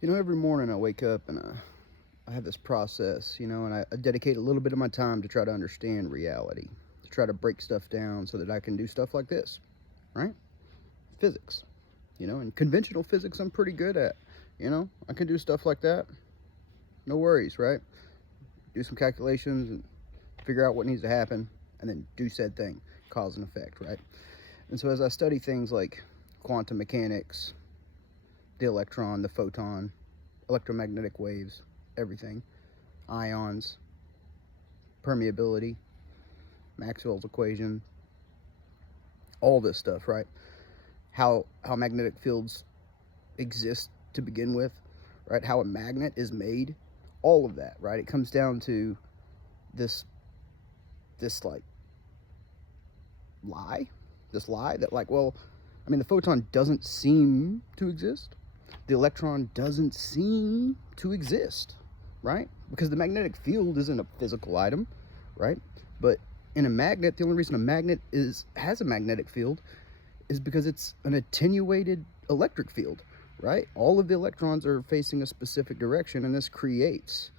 Every morning I wake up and I have this process, and I dedicate a little bit of my time to try to understand reality, to try to break stuff down so that I can do stuff like this, right? Physics, and conventional physics I'm pretty good at. I can do stuff like that. No worries, right? Do some calculations and figure out what needs to happen and then do said thing, cause and effect, right? And so as I study things like quantum mechanics, the electron, the photon, electromagnetic waves, everything, ions, permeability, Maxwell's equation, all this stuff, right? How magnetic fields exist to begin with, right? How a magnet is made, all of that, right? It comes down to this like lie, this lie that like, well, I mean, the photon doesn't seem to exist. The electron doesn't seem to exist, right? Because the magnetic field isn't a physical item, right? But in a magnet, the only reason a magnet has a magnetic field is because it's an attenuated electric field, right? All of the electrons are facing a specific direction, and this creates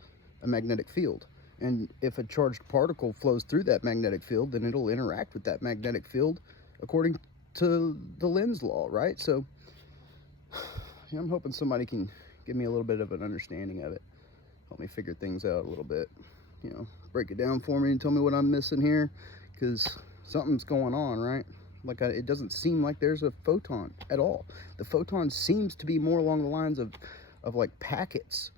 a magnetic field. And if a charged particle flows through that magnetic field, then it'll interact with that magnetic field according to the Lenz's law, right? So I'm hoping somebody can give me a little bit of an understanding of it, help me figure things out a little bit, break it down for me and tell me what I'm missing here, because something's going on, right? Like it doesn't seem like there's a photon at all. The photon seems to be more along the lines of like packets,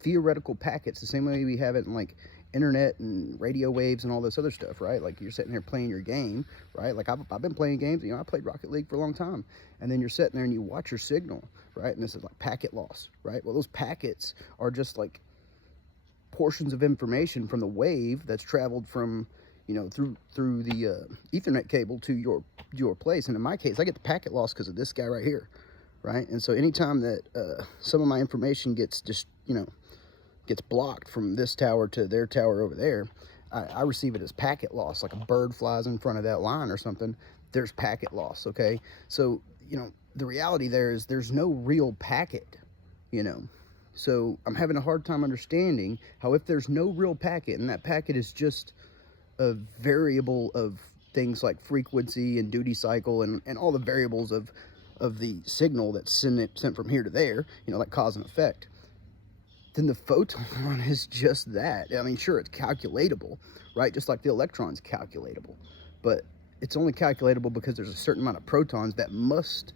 theoretical packets, the same way we have it in like internet and radio waves and all this other stuff, right? Like you're sitting there playing your game, right? Like I've been playing games, I played Rocket League for a long time, and then you're sitting there and you watch your signal, right? And this is like packet loss, right? Well, those packets are just like portions of information from the wave that's traveled from through the Ethernet cable to your place. And in my case, I get the packet loss because of this guy right here, right? And so anytime that some of my information gets gets blocked from this tower to their tower over there, I receive it as packet loss. Like a bird flies in front of that line or something, there's packet loss. Okay, so the reality there is there's no real packet. So I'm having a hard time understanding how, if there's no real packet and that packet is just a variable of things like frequency and duty cycle and all the variables of the signal that's sent from here to there, like cause and effect, then the photon is just that. I mean, sure, it's calculatable, right? Just like the electron's calculatable, but it's only calculatable because there's a certain amount of protons that must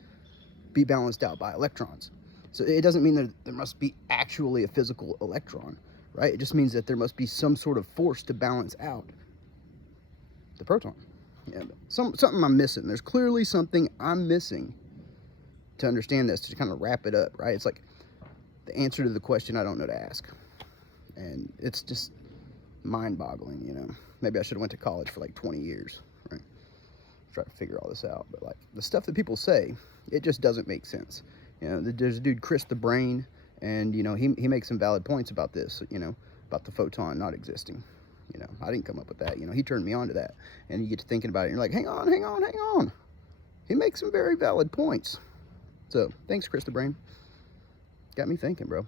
be balanced out by electrons. So it doesn't mean that there must be actually a physical electron, right? It just means that there must be some sort of force to balance out the proton. Yeah, something I'm missing. There's clearly something I'm missing to understand this, to kind of wrap it up, right? It's like the answer to the question I don't know to ask. And it's just mind-boggling, Maybe I should have went to college for like 20 years, right? Try to figure all this out. But like the stuff that people say, it just doesn't make sense. There's a dude, Chris the Brain, and he makes some valid points about this, about the photon not existing. I didn't come up with that. He turned me on to that. And you get to thinking about it, and you're like, hang on. He makes some very valid points. So, thanks, Chris the Brain. Got me thinking, bro.